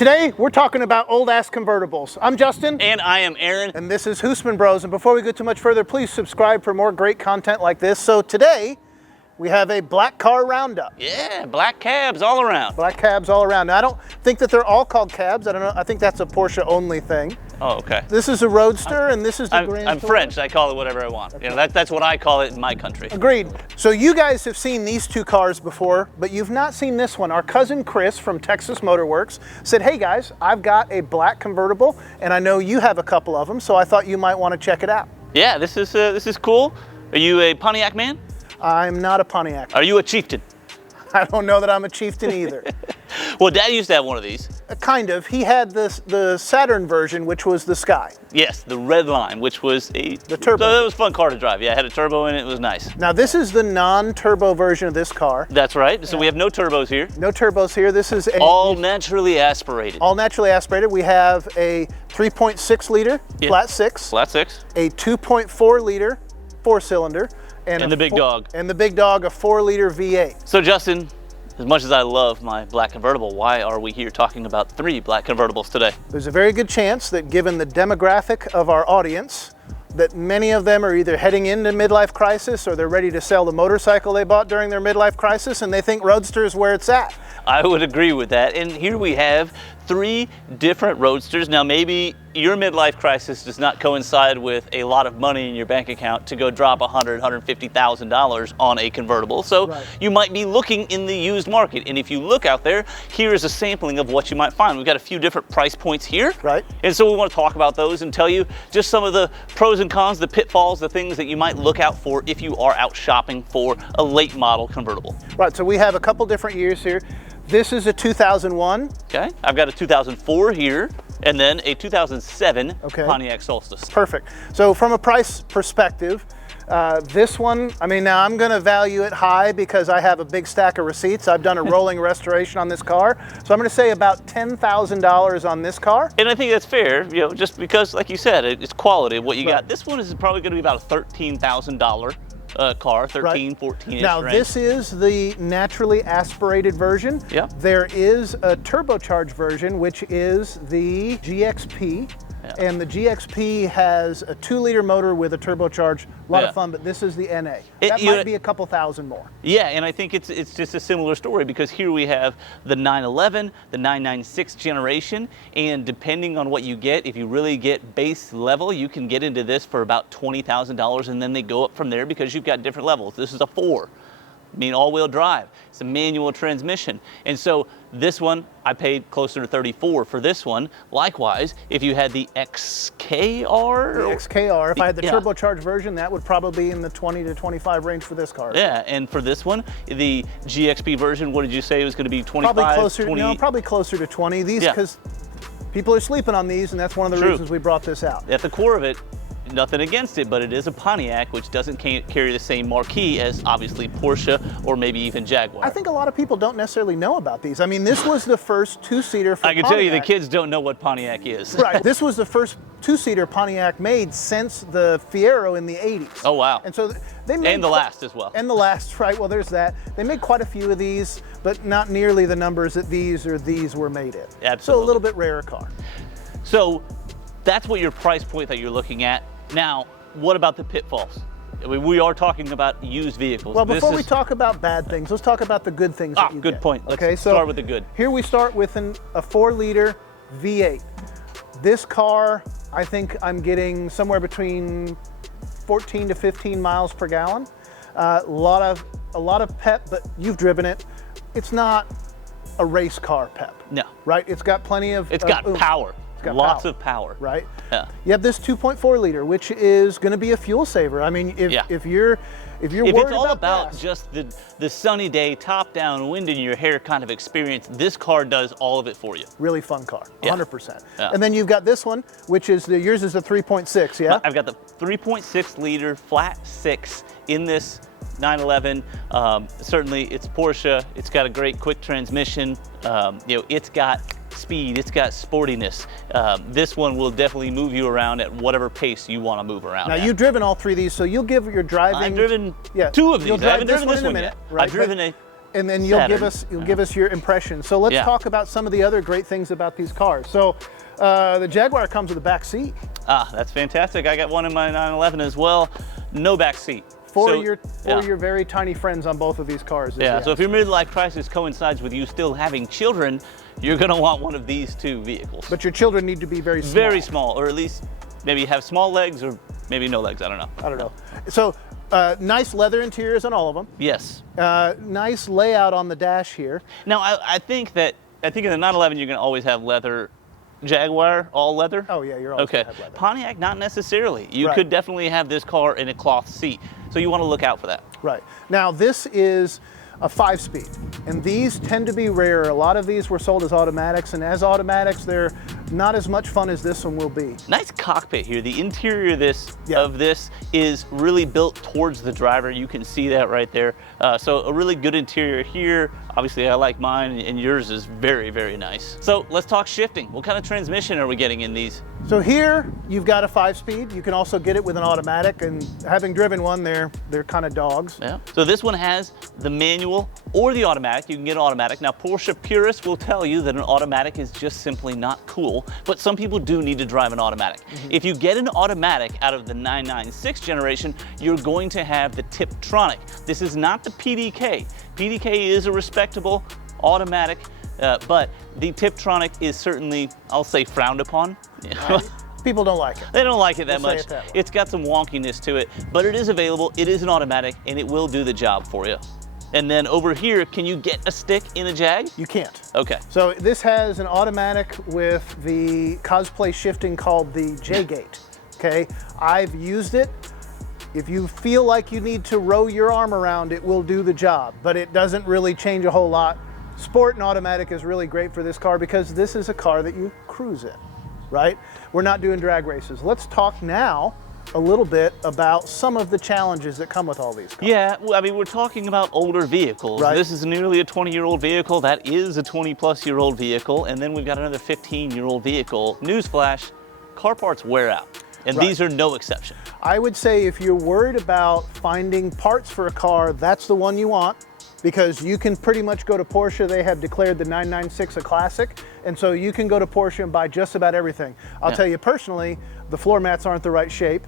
Today, we're talking about old-ass convertibles. I'm Justin. And I am Aaron. And this is Husman Bros. And before we go too much further, please subscribe for more great content like this. So today, we have a black car roundup. Yeah, black cabs all around. Black cabs all around. Now, I don't think that they're all called cabs. I don't know. I think that's a Porsche only thing. Oh, okay. This is a Roadster, and this is the Grand I'm Tourer. French. I call it whatever I want. Okay. You know, that's what I call it in my country. Agreed. So you guys have seen these two cars before, but you've not seen this one. Our cousin Chris from Texas Motor Works said, hey guys, I've got a black convertible, and I know you have a couple of them, so I thought you might want to check it out. Yeah, this is cool. Are you a Pontiac man? I'm not a Pontiac. Are you a chieftain? I don't know that I'm a chieftain either. Well, Dad used to have one of these. Kind of. He had the Saturn version, which was the Sky. Yes, the red line, which was the turbo. So it was a fun car to drive. Yeah, it had a turbo in it. It was nice. Now, this is the non-turbo version of this car. That's right. So we have no turbos here. No turbos here. This is all naturally aspirated. All naturally aspirated. We have a 3.6 liter flat six. Flat six. A 2.4 liter four-cylinder. And the big dog. And the big dog, a 4-liter V8. So Justin, as much as I love my black convertible, why are we here talking about 3 black convertibles today? There's a very good chance that given the demographic of our audience, that many of them are either heading into midlife crisis or they're ready to sell the motorcycle they bought during their midlife crisis, and they think Roadster is where it's at. I would agree with that. And here we have 3 different Roadsters. Now maybe your midlife crisis does not coincide with a lot of money in your bank account to go drop $100,000, $150,000 on a convertible. So you might be looking in the used market. And if you look out there, here is a sampling of what you might find. We've got a few different price points here. Right. And so we want to talk about those and tell you just some of the pros and cons, the pitfalls, the things that you might look out for if you are out shopping for a late model convertible. Right, so we have a couple different years here. This is a 2001. Okay, I've got a 2004 here, and then a 2007 Pontiac Solstice. Perfect. So from a price perspective, this one, I mean, now I'm going to value it high because I have a big stack of receipts. I've done a rolling restoration on this car. So I'm going to say about $10,000 on this car. And I think that's fair, you know, just because, like you said, it's quality of what you got. This one is probably going to be about a $13,000 car, 13, 14-ish Now, range. this is the naturally aspirated version. Yeah. There is a turbocharged version, which is the GXP. Yeah. And the GXP has a 2-liter motor with a turbocharged. A lot of fun, but this is the NA. That might be a couple thousand more. Yeah, and I think it's just a similar story because here we have the 911, the 996 generation, and depending on what you get, if you really get base level, you can get into this for about $20,000, and then they go up from there because you've got different levels. This is a 4. I mean, all-wheel drive. It's a manual transmission. And so this one, I paid closer to $34 for this one. Likewise, if you had the XKR. The XKR, if I had the turbocharged version, that would probably be in the 20 to 25 range for this car. Yeah, and for this one, the GXP version, what did you say it was going to be, 25, probably closer, 20? No, probably closer to 20. These, because people are sleeping on these, and that's one of the reasons we brought this out. At the core of it, nothing against it, but it is a Pontiac, which doesn't carry the same marquee as obviously Porsche or maybe even Jaguar. I think a lot of people don't necessarily know about these. I mean, this was the first 2-seater for Pontiac. I can tell you the kids don't know what Pontiac is. Right. This was the first 2-seater Pontiac made since the Fiero in the 80s. Oh, wow. And so they made... And the last as well. And the last, right. Well, there's that. They made quite a few of these, but not nearly the numbers that these were made in. Absolutely. So a little bit rarer car. So that's what your price point that you're looking at. Now, what about the pitfalls? I mean, we are talking about used vehicles. Well, before we talk about bad things, let's talk about the good things that you good get. point. Let's start with the good. Here we start with a 4-liter V8. This car, I think I'm getting somewhere between 14 to 15 miles per gallon. A lot of pep, but you've driven it. It's not a race car pep. No. Right? It's got plenty of... It's got power. Lots of power. Right? Yeah. You have this 2.4 liter, which is going to be a fuel saver. I mean, if you're worried it's all about gas, just the sunny day, top down, wind in your hair kind of experience, this car does all of it for you. Really fun car, 100%. Yeah. And then you've got this one, which is yours is a 3.6, yeah? I've got the 3.6 liter flat 6 in this 911. Certainly it's Porsche. It's got a great quick transmission. It's got speed, it's got sportiness. This one will definitely move you around at whatever pace you want to move around. Now, at. you've driven all 3 of these, so you'll give your driving. I've driven 2 of these. I haven't driven this one yet. Right? I've driven and then you'll Saturn. give us your impression. So let's talk about some of the other great things about these cars. So the Jaguar comes with a back seat. Ah, that's fantastic. I got one in my 911 as well. No back seat. For your very tiny friends on both of these cars. Yeah, so if your midlife crisis coincides with you still having children, you're gonna want one of these two vehicles. But your children need to be very small. Very small, or at least maybe have small legs or maybe no legs, I don't know. I don't know. So nice leather interiors on all of them. Yes. Nice layout on the dash here. Now, I think in the 911 you're gonna always have leather. Jaguar, all leather? Oh yeah, you're always okay. gonna have leather. Pontiac, not necessarily. You Right. could definitely have this car in a cloth seat. So you want to look out for that. Right. Now this is a 5-speed, and these tend to be rare. A lot of these were sold as automatics, and as automatics, they're not as much fun as this one will be. Nice cockpit here. The interior of this is really built towards the driver. You can see that right there. So a really good interior here. Obviously, I like mine, and yours is very, very nice. So let's talk shifting. What kind of transmission are we getting in these? So here, you've got a 5-speed. You can also get it with an automatic, and having driven one, they're kind of dogs. Yeah. So this one has the manual or the automatic. You can get an automatic. Now, Porsche purists will tell you that an automatic is just simply not cool, but some people do need to drive an automatic. If you get an automatic out of the 996 generation, you're going to have the Tiptronic. This is not the PDK. PDK is a respectable automatic, but the Tiptronic is certainly, I'll say, frowned upon. People don't like it. They don't like it that We'll say much. it that way. It's got some wonkiness to it, but it is available. It is an automatic, and it will do the job for you. And then over here, can you get a stick in a Jag? You can't. Okay. So this has an automatic with the cosplay shifting called the J-Gate. Okay, I've used it. If you feel like you need to row your arm around, it will do the job, but it doesn't really change a whole lot. Sport and automatic is really great for this car because this is a car that you cruise in, right? We're not doing drag races. Let's talk now a little bit about some of the challenges that come with all these cars. Yeah, well, I mean, we're talking about older vehicles. Right. This is nearly a 20-year-old vehicle. That is a 20-plus-year-old vehicle. And then we've got another 15-year-old vehicle. Newsflash, car parts wear out. And Right. these are no exception. I would say if you're worried about finding parts for a car, that's the one you want, because you can pretty much go to Porsche. They have declared the 996 a classic, and so you can go to Porsche and buy just about everything. I'll tell you personally, the floor mats aren't the right shape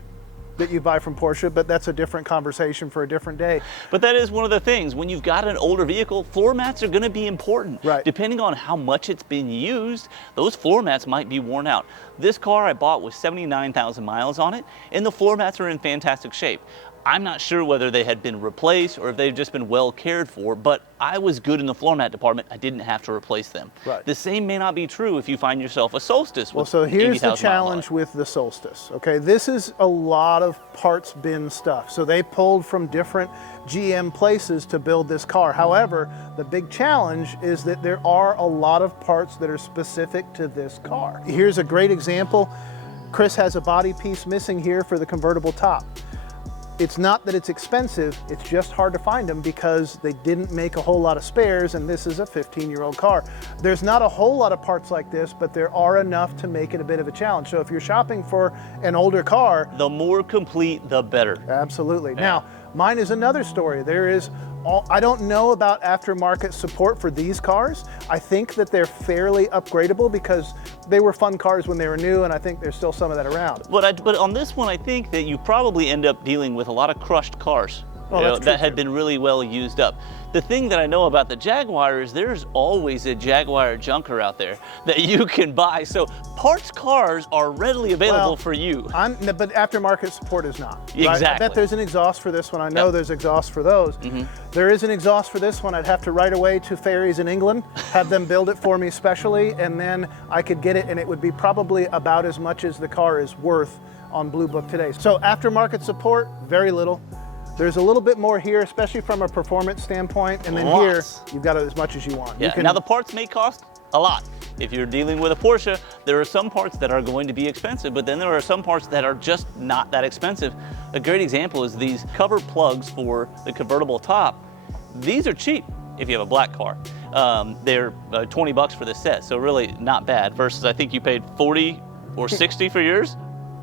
that you buy from Porsche, but that's a different conversation for a different day. But that is one of the things. When you've got an older vehicle, floor mats are going to be important. Right. Depending on how much it's been used, those floor mats might be worn out. This car I bought with 79,000 miles on it, and the floor mats are in fantastic shape. I'm not sure whether they had been replaced or if they've just been well cared for, but I was good in the floor mat department. I didn't have to replace them. Right. The same may not be true if you find yourself a Solstice. Well, With so here's the 80,000 miles on challenge it. with the Solstice, okay? This is a lot of parts bin stuff. So they pulled from different GM places to build this car. However, the big challenge is that there are a lot of parts that are specific to this car. Here's a great example. Chris has a body piece missing here for the convertible top. It's not that it's expensive, it's just hard to find them because they didn't make a whole lot of spares, and this is a 15-year-old car. There's not a whole lot of parts like this, but there are enough to make it a bit of a challenge. So if you're shopping for an older car, The more complete, the better. absolutely. Now, mine is another story. I don't know about aftermarket support for these cars. I think that they're fairly upgradable because they were fun cars when they were new, and I think there's still some of that around. But on this one, I think that you probably end up dealing with a lot of crushed cars that had been really well used up. The thing that I know about the Jaguar is there's always a Jaguar junker out there that you can buy. So parts cars are readily available for you. But aftermarket support is not. Right? Exactly. I bet there's an exhaust for this one. I know there's exhaust for those. There is an exhaust for this one. I'd have to write away to Ferries in England, have them build it for me specially, and then I could get it, and it would be probably about as much as the car is worth on Blue Book today. So aftermarket support, very little. There's a little bit more here, especially from a performance standpoint, and then Lots. here, you've got as much as you want. Yeah. Now the parts may cost a lot. If you're dealing with a Porsche, there are some parts that are going to be expensive, but then there are some parts that are just not that expensive. A great example is these cover plugs for the convertible top. These are cheap if you have a black car. They're 20 bucks for the set, so really not bad, versus I think you paid 40 or 60 for yours?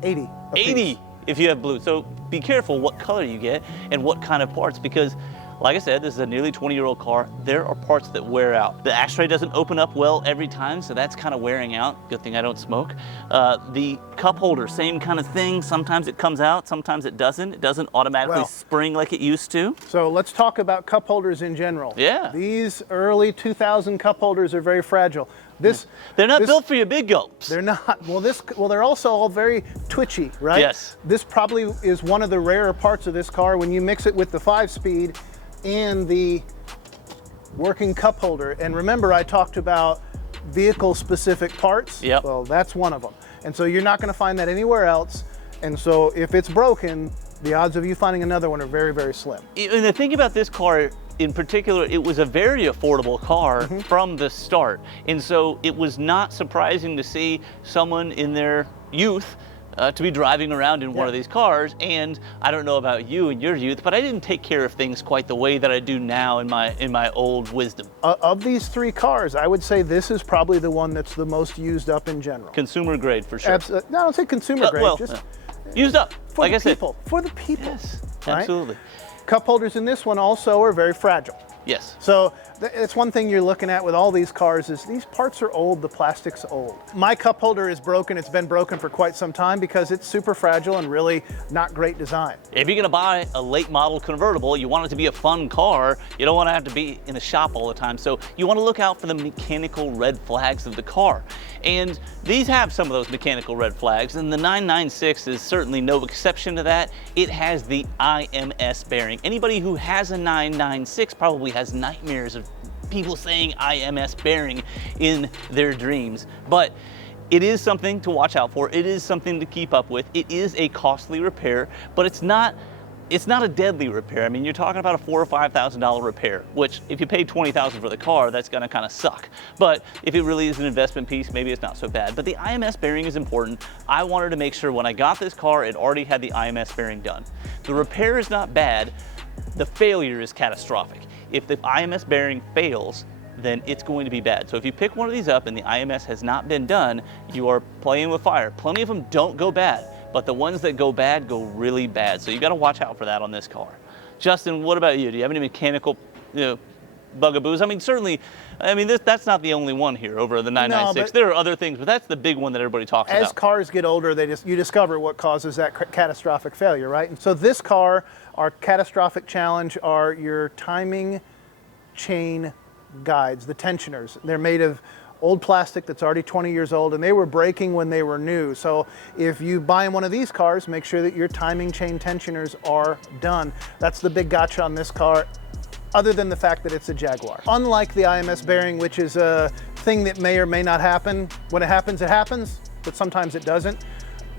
80. a piece. 80 if you have blue. So be careful what color you get and what kind of parts, because Like I said, this is a nearly 20-year-old car. There are parts that wear out. The ashtray doesn't open up well every time, so that's kind of wearing out. Good thing I don't smoke. The cup holder, same kind of thing. Sometimes it comes out, sometimes it doesn't. It doesn't automatically spring like it used to. So let's talk about cup holders in general. Yeah. These early 2000 cup holders are very fragile. They're not built for your big gulps. They're not. Well, they're also all very twitchy, right? Yes. This probably is one of the rarer parts of this car when you mix it with the 5-speed and the working cup holder. And remember, I talked about vehicle-specific parts. Yep. Well, that's one of them. And so you're not going to find that anywhere else. And so if it's broken, the odds of you finding another one are very, very slim. And the thing about this car in particular, it was a very affordable car from the start. And so it was not surprising to see someone in their youth to be driving around in one of these cars. And I don't know about you in your youth, but I didn't take care of things quite the way that I do now in my old wisdom. Of these 3 cars, I would say this is probably the one that's the most used up in general. Consumer grade for sure. No, I don't say consumer grade. Just used up, for like the I said. people. For the people. Yes, right? absolutely. Cup holders in this one also are very fragile. Yes. So it's one thing you're looking at with all these cars is these parts are old, the plastic's old. My cup holder is broken. It's been broken for quite some time because it's super fragile and really not great design. If you're gonna buy a late model convertible, you want it to be a fun car. You don't wanna have to be in the shop all the time. So you wanna look out for the mechanical red flags of the car. And these have some of those mechanical red flags, and the 996 is certainly no exception to that. It has the IMS bearing. Anybody who has a 996 probably has nightmares of people saying IMS bearing in their dreams. But it is something to watch out for. It is something to keep up with. It is a costly repair, but it's not a deadly repair. I mean, you're talking about a $4,000 or $5,000 repair, which if you pay $20,000 for the car, that's gonna kind of suck. But if it really is an investment piece, maybe it's not so bad. But the IMS bearing is important. I wanted to make sure when I got this car, it already had the IMS bearing done. The repair is not bad. The failure is catastrophic. If the IMS bearing fails, then it's going to be bad. So if you pick one of these up and the IMS has not been done, you are playing with fire. Plenty of them don't go bad, but the ones that go bad go really bad. So you gotta watch out for that on this car. Justin, what about you? Do you have any mechanical bugaboos? I mean, certainly, that's not the only one here over the 996. There are other things, but that's the big one that everybody talks about. As cars get older, you discover what causes that catastrophic failure, right? And so this car, our catastrophic challenge are your timing chain guides, the tensioners. They're made of old plastic that's already 20 years old, and they were breaking when they were new. So if you buy one of these cars, make sure that your timing chain tensioners are done. That's the big gotcha on this car, other than the fact that it's a Jaguar. Unlike the IMS bearing, which is a thing that may or may not happen. When it happens, but sometimes it doesn't.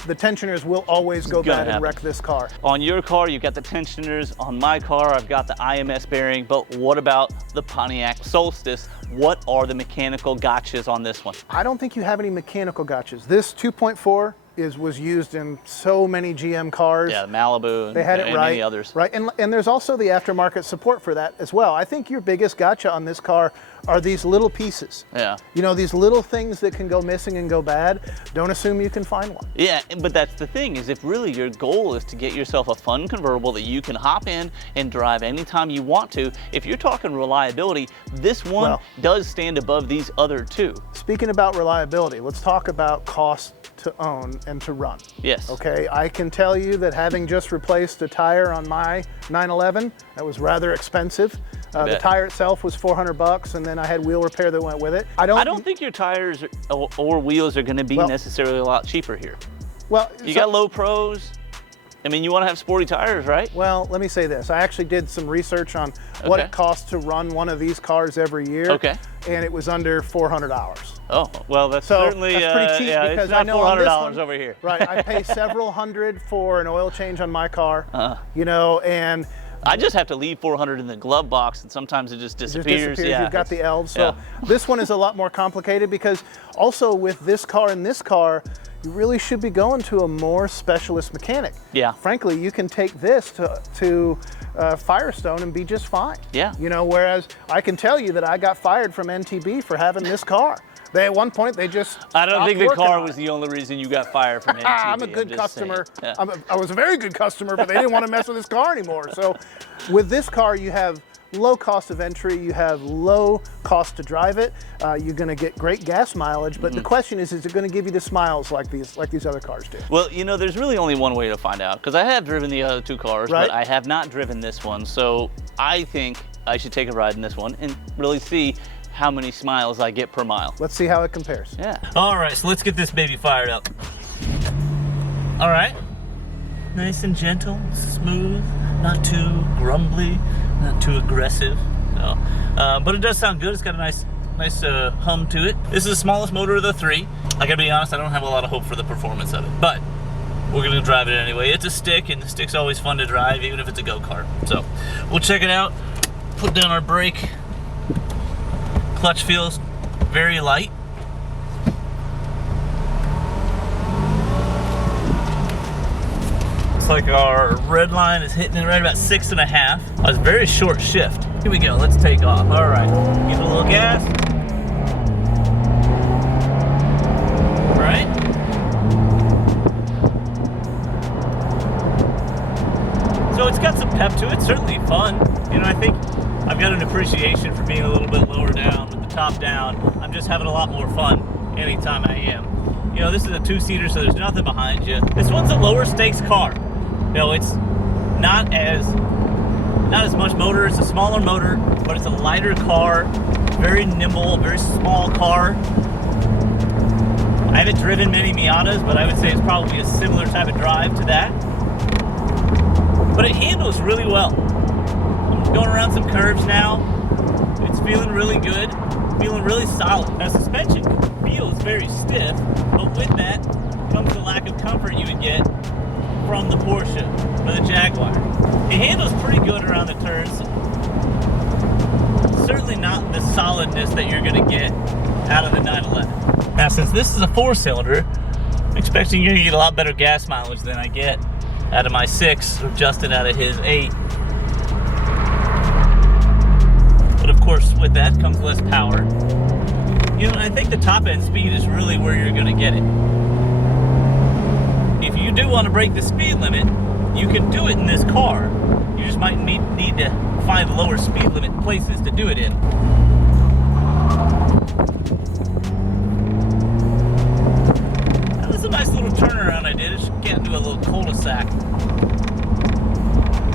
The tensioners will always go bad and wreck this car. On your car, you've got the tensioners. On my car, I've got the IMS bearing. But what about the Pontiac Solstice? What are the mechanical gotchas on this one? I don't think you have any mechanical gotchas. This 2.4 was used in so many GM cars. Yeah, Malibu and, they had it and right, many others. Right, and there's also the aftermarket support for that as well. I think your biggest gotcha on this car are these little pieces. Yeah. You know, these little things that can go missing and go bad. Don't assume you can find one. Yeah, but that's the thing, is if really your goal is to get yourself a fun convertible that you can hop in and drive anytime you want to, if you're talking reliability, this one does stand above these other two. Speaking about reliability, let's talk about cost to own and to run. Yes. Okay, I can tell you that having just replaced a tire on my 911, that was rather expensive. The tire itself was $400, and then I had wheel repair that went with it. I don't think your tires or wheels are going to be necessarily a lot cheaper here. Well, you got low pros. I mean, you want to have sporty tires, right? Well, let me say this. I actually did some research on what it costs to run one of these cars every year. Okay. And it was under $400. Oh, well, that's certainly that's pretty cheap because it's not I know on this $400 one, over here. Right. I pay several hundred for an oil change on my car. You know, and I just have to leave $400 in the glove box, and sometimes it just disappears. Yeah. You've got the elves. So this one is a lot more complicated because also with this car and this car, you really should be going to a more specialist mechanic. Yeah. Frankly, you can take this to Firestone and be just fine. Yeah. You know, whereas I can tell you that I got fired from NTB for having this car. At one point, they just I don't think the car was the only reason you got fired from NTB. I'm a good customer. Yeah. I was a very good customer, but they didn't want to mess with this car anymore. So with this car, you have low cost of entry, you have low cost to drive it, you're going to get great gas mileage, but the question is it going to give you the smiles like these other cars do? Well, you know, there's really only one way to find out, because I have driven the other two cars, right, but I have not driven this one, so I think I should take a ride in this one and really see how many smiles I get per mile. Let's see how it compares. Yeah. All right, so let's get this baby fired up. All right. Nice and gentle, smooth, not too grumbly, not too aggressive. No. But it does sound good. It's got a nice hum to it. This is the smallest motor of the three. I gotta be honest, I don't have a lot of hope for the performance of it, but we're gonna drive it anyway. It's a stick, and the stick's always fun to drive, even if it's a go-kart. So we'll check it out, put down our brake. Clutch feels very light. Looks like our red line is hitting it right about 6.5. It's a very short shift. Here we go, let's take off. All right, give it a little gas. All right. So it's got some pep to it, certainly fun. You know, I think I've got an appreciation for being a little bit lower down with the top down. I'm just having a lot more fun anytime I am. You know, this is a two-seater, so there's nothing behind you. This one's a lower stakes car. You know, it's not as much motor. It's a smaller motor, but it's a lighter car, very nimble, very small car. I haven't driven many Miatas, but I would say it's probably a similar type of drive to that. But it handles really well. Going around some curves now. It's feeling really good, feeling really solid. Now, suspension feels very stiff, but with that comes the lack of comfort you would get from the Porsche or the Jaguar. It handles pretty good around the turns. Certainly not the solidness that you're going to get out of the 911. Now, since this is a 4-cylinder, I'm expecting you're going to get a lot better gas mileage than I get out of my 6, or Justin out of his 8. But of course, with that comes less power. You know, I think the top end speed is really where you're going to get it. If you do want to break the speed limit, you can do it in this car. You just might need to find lower speed limit places to do it in. That was a nice little turnaround I did. I just can't do a little cul-de-sac.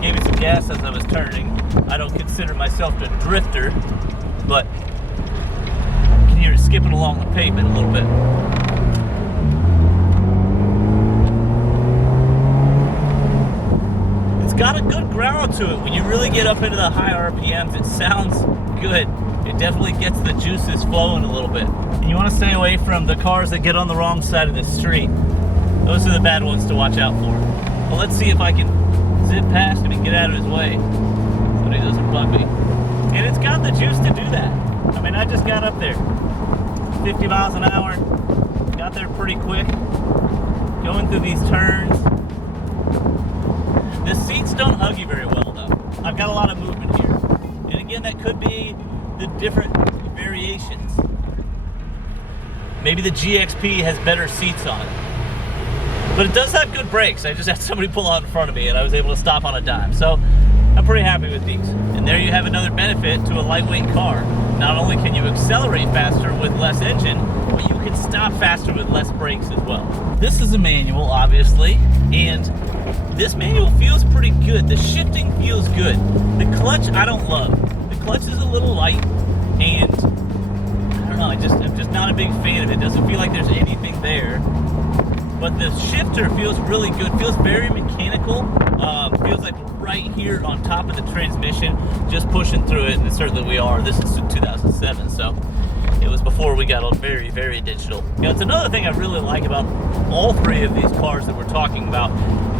Gave me some gas as I was turning. I don't consider myself a drifter, but you can hear it skipping along the pavement a little bit. It's got a good growl to it. When you really get up into the high RPMs, it sounds good. It definitely gets the juices flowing a little bit. And you want to stay away from the cars that get on the wrong side of the street. Those are the bad ones to watch out for. Well, let's see if I can zip past him and get out of his way so he doesn't bug me. And it's got the juice to do that. I mean, I just got up there 50 miles an hour, got there pretty quick, going through these turns. The seats don't hug you very well though. I've got a lot of movement here. And again, that could be the different variations. Maybe the GXP has better seats on it. But it does have good brakes. I just had somebody pull out in front of me and I was able to stop on a dime. So I'm pretty happy with these. And there you have another benefit to a lightweight car. Not only can you accelerate faster with less engine, but you can stop faster with less brakes as well. This is a manual, obviously, and this manual feels pretty good. The shifting feels good. The clutch I don't love. The clutch is a little light, and I don't know, I'm just not a big fan of it. It doesn't feel like there's anything there. But the shifter feels really good, feels very mechanical, feels like right here on top of the transmission, just pushing through it, and certainly we are. This is 2007, so it was before we got on very, very digital. You know, it's another thing I really like about all three of these cars that we're talking about.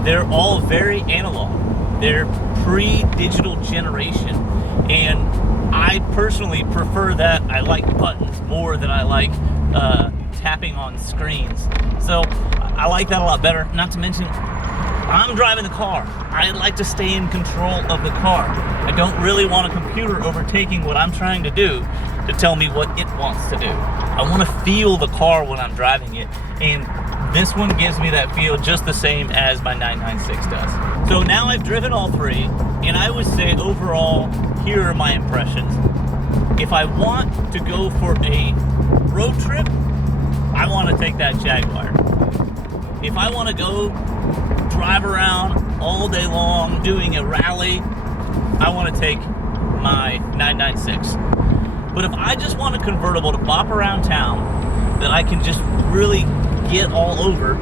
They're all very analog. They're pre-digital generation, and I personally prefer that. I like buttons more than I like tapping on screens. So I like that a lot better. Not to mention, I'm driving the car. I like to stay in control of the car. I don't really want a computer overtaking what I'm trying to do to tell me what it wants to do. I want to feel the car when I'm driving it, and This one gives me that feel just the same as my 996 does. So now I've driven all three, and I would say overall, here are my impressions. If I want to go for a road trip, I want to take that Jaguar. If I want to go drive around all day long doing a rally, I want to take my 996. But if I just want a convertible to bop around town that I can just really get all over,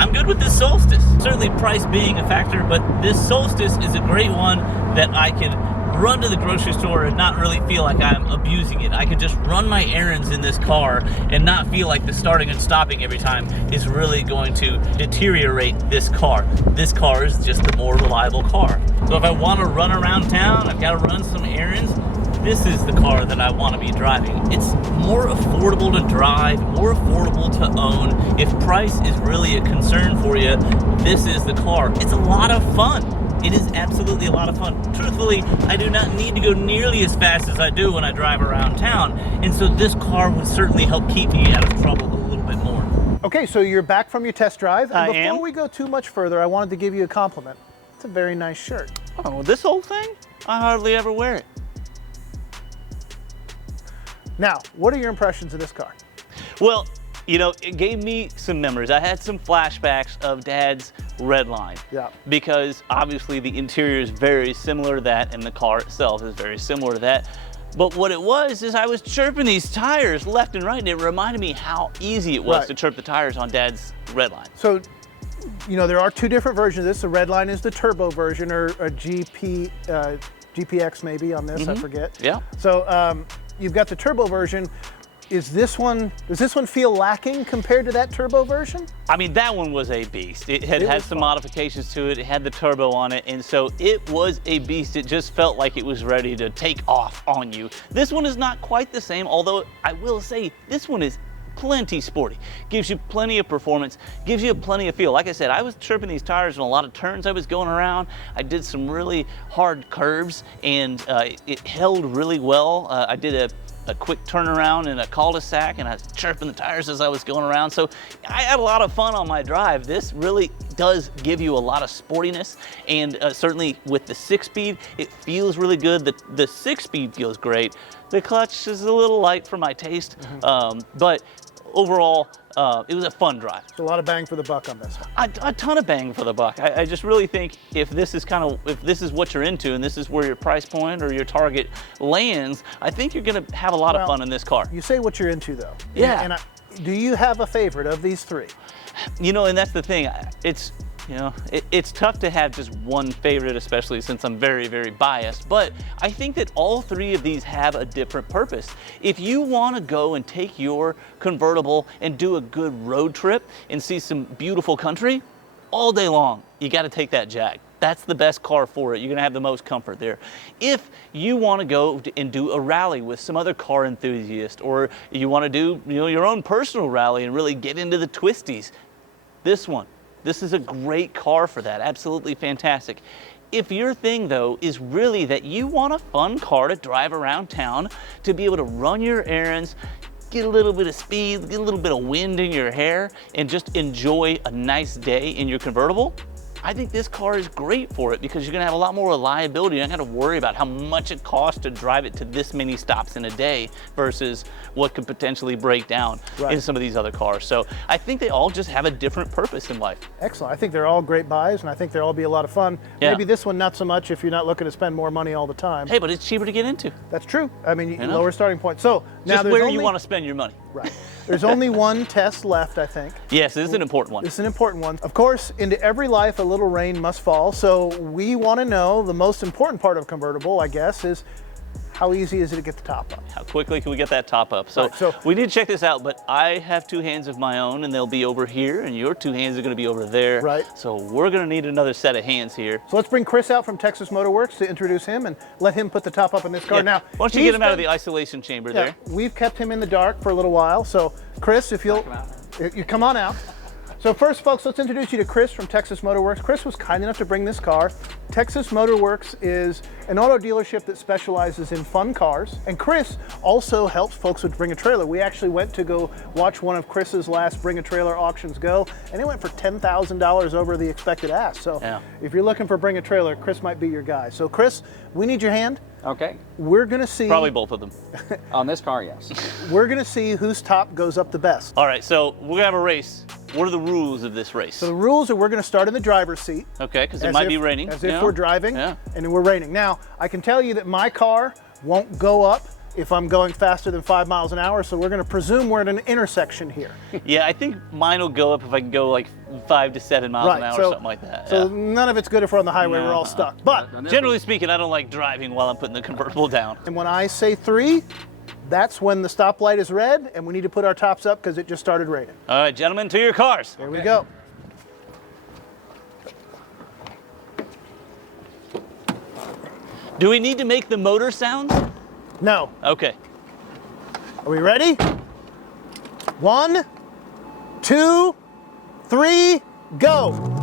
I'm good with this Solstice. Certainly price being a factor, but this Solstice is a great one that I can run to the grocery store and not really feel like I'm abusing it. I can just run my errands in this car and not feel like the starting and stopping every time is really going to deteriorate this car. This car is just the more reliable car. So if I want to run around town, I've got to run some errands, this is the car that I want to be driving. It's more affordable to drive, more affordable to own. If price is really a concern for you, this is the car. It's a lot of fun. It is absolutely a lot of fun. Truthfully, I do not need to go nearly as fast as I do when I drive around town, and so this car would certainly help keep me out of trouble a little bit more. Okay, so you're back from your test drive, and before am. we go too much further, I wanted to give you a compliment. It's a very nice shirt. Oh, this whole thing? I hardly ever wear it. Now, what are your impressions of this car? Well, you know, it gave me some memories. I had some flashbacks of Dad's Redline. Yeah. Because obviously the interior is very similar to that, and the car itself is very similar to that. But what it was is I was chirping these tires left and right, and it reminded me how easy it was to chirp the tires on Dad's Redline. So, you know, there are two different versions of this. The Redline is the turbo version, or a GPX maybe on this, I forget. Yeah. So you've got the turbo version. Does this one feel lacking compared to that turbo version? I mean, that one was a beast. It had some modifications to it. It had the turbo on it, and so it was a beast. It just felt like it was ready to take off on you. This one is not quite the same, although I will say this one is plenty sporty. Gives you plenty of performance, gives you plenty of feel. Like I said, I was chirping these tires in a lot of turns I was going around. I did some really hard curves, and it held really well. I did a quick turnaround in a cul-de-sac, and I was chirping the tires as I was going around. So I had a lot of fun on my drive. This really does give you a lot of sportiness, and certainly with the 6-speed, it feels really good. The 6-speed feels great. The clutch is a little light for my taste, but overall, it was a fun drive. It's a lot of bang for the buck on this one. A ton of bang for the buck. I just really think if this is if this is what you're into and this is where your price point or your target lands, I think you're gonna have a lot of fun in this car. You say what you're into though. Yeah. And do you have a favorite of these three? You know, and that's the thing. You know, it's tough to have just one favorite, especially since I'm very, very biased, but I think that all three of these have a different purpose. If you want to go and take your convertible and do a good road trip and see some beautiful country all day long, you got to take that Jag. That's the best car for it. You're going to have the most comfort there. If you want to go and do a rally with some other car enthusiast, or you want to do, you know, your own personal rally and really get into the twisties, this is a great car for that. Absolutely fantastic. If your thing though is really that you want a fun car to drive around town, to be able to run your errands, get a little bit of speed, get a little bit of wind in your hair, and just enjoy a nice day in your convertible, I think this car is great for it because you're gonna have a lot more reliability. You're not gonna worry about how much it costs to drive it to this many stops in a day versus what could potentially break down in some of these other cars. So I think they all just have a different purpose in life. Excellent. I think they're all great buys, and I think they'll all be a lot of fun. Yeah. Maybe this one not so much if you're not looking to spend more money all the time. Hey, but it's cheaper to get into. That's true. I mean, You know? lower starting point. So now Just there's where only, you want to spend your money. Right. There's only one test left, I think. Yes, this is an important one. This is an important one. Of course, into every life, a little rain must fall. So we want to know the most important part of convertible, I guess, is how easy is it to get the top up? How quickly can we get that top up? So, Right, so we need to check this out, but I have two hands of my own, and they'll be over here, and your two hands are going to be over there. Right. So we're going to need another set of hands here. So let's bring Chris out from Texas Motor Works to introduce him and let him put the top up in this car. Yeah. Now, why don't you get him out of the isolation chamber there? We've kept him in the dark for a little while. So Chris, if you'll, you come on out. So first, folks, let's introduce you to Chris from Texas Motor Works. Chris was kind enough to bring this car. Texas Motor Works is an auto dealership that specializes in fun cars. And Chris also helps folks with Bring a Trailer. We actually went to go watch one of Chris's last Bring a Trailer auctions go, and it went for $10,000 over the expected ask. So if you're looking for Bring a Trailer, Chris might be your guy. So Chris, we need your hand. Okay. We're gonna see. Probably both of them. On this car, yes. We're gonna see whose top goes up the best. All right, so we're gonna have a race. What are the rules of this race? So the rules are we're gonna start in the driver's seat. Okay, because it might be raining. As if we're driving, and we're raining. Now, I can tell you that my car won't go up if I'm going faster than 5 miles an hour, so we're gonna presume we're at an intersection here. Yeah, I think mine will go up if I can go like 5 to 7 miles an hour, something like that. So none of it's good if we're on the highway, we're all stuck. But generally speaking, I don't like driving while I'm putting the convertible down. And when I say 3, that's when the stoplight is red, and we need to put our tops up because it just started raining. All right, gentlemen, to your cars. Here we go. Do we need to make the motor sounds? No. Okay. Are we ready? 1, 2, 3, go.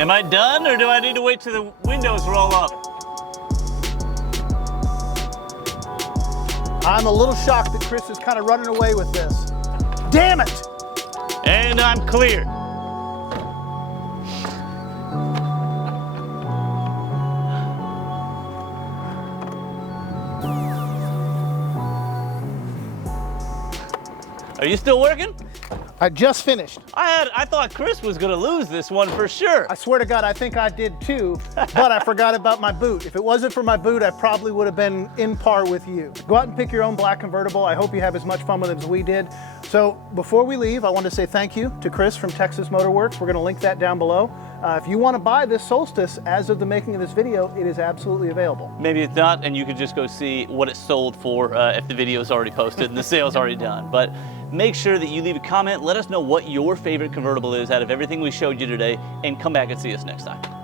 Am I done, or do I need to wait till the windows roll up? I'm a little shocked that Chris is kind of running away with this. Damn it! And I'm clear. Are you still working? I just finished. I thought Chris was gonna lose this one for sure. I swear to God, I think I did too, but I forgot about my boot. If it wasn't for my boot, I probably would have been in par with you. Go out and pick your own black convertible. I hope you have as much fun with it as we did. So before we leave, I want to say thank you to Chris from Texas Motor Works. We're gonna link that down below. If you want to buy this Solstice, as of the making of this video, it is absolutely available. Maybe it's not, and you could just go see what it sold for if the video is already posted and the sale's already done. But make sure that you leave a comment. Let us know what your favorite convertible is out of everything we showed you today, and come back and see us next time.